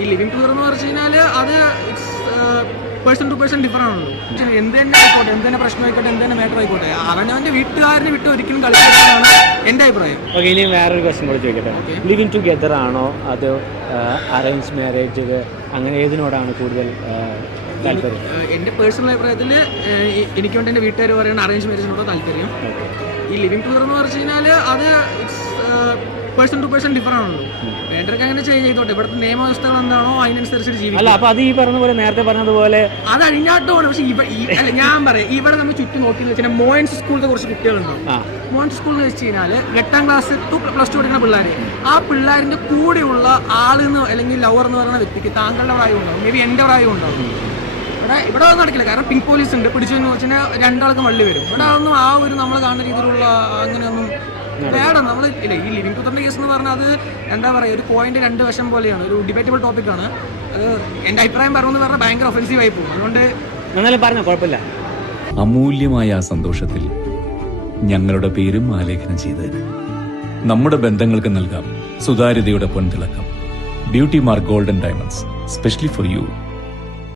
ഈ living together എന്ന് പറഞ്ഞു കഴിഞ്ഞാൽ അത് പേഴ്സൺ ടു പേഴ്സൺ ഡിഫറൻ ആണല്ലോ. എന്ത് തന്നെ ആയിക്കോട്ടെ, എന്ത് തന്നെ പ്രശ്നം ആയിക്കോട്ടെ, എന്ത് തന്നെ മാറ്റർ ആയിക്കോട്ടെ, അവനവൻ്റെ വീട്ടുകാരനെ വിട്ട് ഒരിക്കലും കളിക്കുന്നതാണ് എൻ്റെ അഭിപ്രായം. ഓക്കെ, ഇനി വേറൊരു ക്വസ്റ്റ്യൻ കൂടെ ചോദിക്കട്ടെ. ലിവിങ് ടുഗദർ ആണോ അതോ അറേഞ്ച് മാരേജ്, അങ്ങനെ ഏതിനോടാണ് കൂടുതൽ താല്പര്യം? എൻ്റെ പേഴ്സണൽ അഭിപ്രായത്തിൽ എനിക്ക് വേണ്ടി എൻ്റെ വീട്ടുകാർ പറയുന്ന അറേഞ്ച് മാരേജിനോട് താല്പര്യം. ഈ ലിവിങ് ടുഗദർ എന്ന് പറഞ്ഞു കഴിഞ്ഞാൽ അത് പേഴ്സൺ ടു പേഴ്സൺ ഡിഫറൻ ആണല്ലോ. വേണ്ടവർക്ക് അങ്ങനെ ചെയ്തോട്ടെ, ഇവിടുത്തെ നിയമവ്യവസ്ഥകൾ എന്താണോ അതിനനുസരിച്ച് ജീവിക്കും. അല്ല, അപ്പൊ അത് ഈ പറഞ്ഞ പോലെ നേരത്തെ പറഞ്ഞതുപോലെ അത് അഴിഞ്ഞാട്ടമാണ്. പക്ഷെ അല്ല, ഞാൻ പറയാം, ഇവിടെ നമ്മൾ ചുറ്റും നോക്കി വെച്ചാൽ മോയിൻസ് സ്കൂളിലെ കുറച്ച് കുട്ടികളുണ്ടാവും. മോയിൻസ് സ്കൂളിൽ വെച്ച് കഴിഞ്ഞാൽ 8ാം ക്ലാസ് ടു പ്ലസ് ടു പഠിക്കുന്ന പിള്ളേരെ, ആ പിള്ളേരിന്റെ കൂടെയുള്ള ആളെന്ന് അല്ലെങ്കിൽ ലവർ എന്ന് പറയുന്ന വ്യക്തിക്ക് താങ്കളുടെ പ്രായം ഉണ്ടാവും, മേ ബി എൻ്റെ പ്രായം ഉണ്ടാവും. ഇവിടെ ഒന്നും നടക്കില്ല, കാരണം പിങ്ക് പോലീസ് ഉണ്ട്, പിടിച്ചെന്ന് വെച്ചാൽ രണ്ടാൾക്കും വള്ളി വരും. ഇവിടെ അതൊന്നും ആ ഒരു നമ്മൾ കാണുന്ന രീതിയിലുള്ള അങ്ങനെയൊന്നും വേണം. നമ്മൾ ഇല്ല, ഈ ലിവിങ് ടുഗദറിന്റെ കേസ് എന്ന് പറഞ്ഞാൽ അത് എന്താ പറയുക, ഒരു പോയിന്റ് രണ്ട് വശം പോലെയാണ്, ഒരു ഡിബേറ്റബിൾ ടോപ്പിക്കാണ്. അത് എൻ്റെ അഭിപ്രായം പറഞ്ഞു പറഞ്ഞാൽ ഭയങ്കര ഒഫൻസീവ് ആയി പോകും. അതുകൊണ്ട് പറഞ്ഞോ, കുഴപ്പമില്ല. അമൂല്യമായ ആ സന്തോഷത്തിൽ ഞങ്ങളുടെ പേരും ആലേഖനം ചെയ്തതിന് നമ്മുടെ ബന്ധങ്ങൾക്ക് നൽകാം സുതാര്യതയുടെ പൊൻതിളക്കം. Beauty mark golden diamonds, specially for U.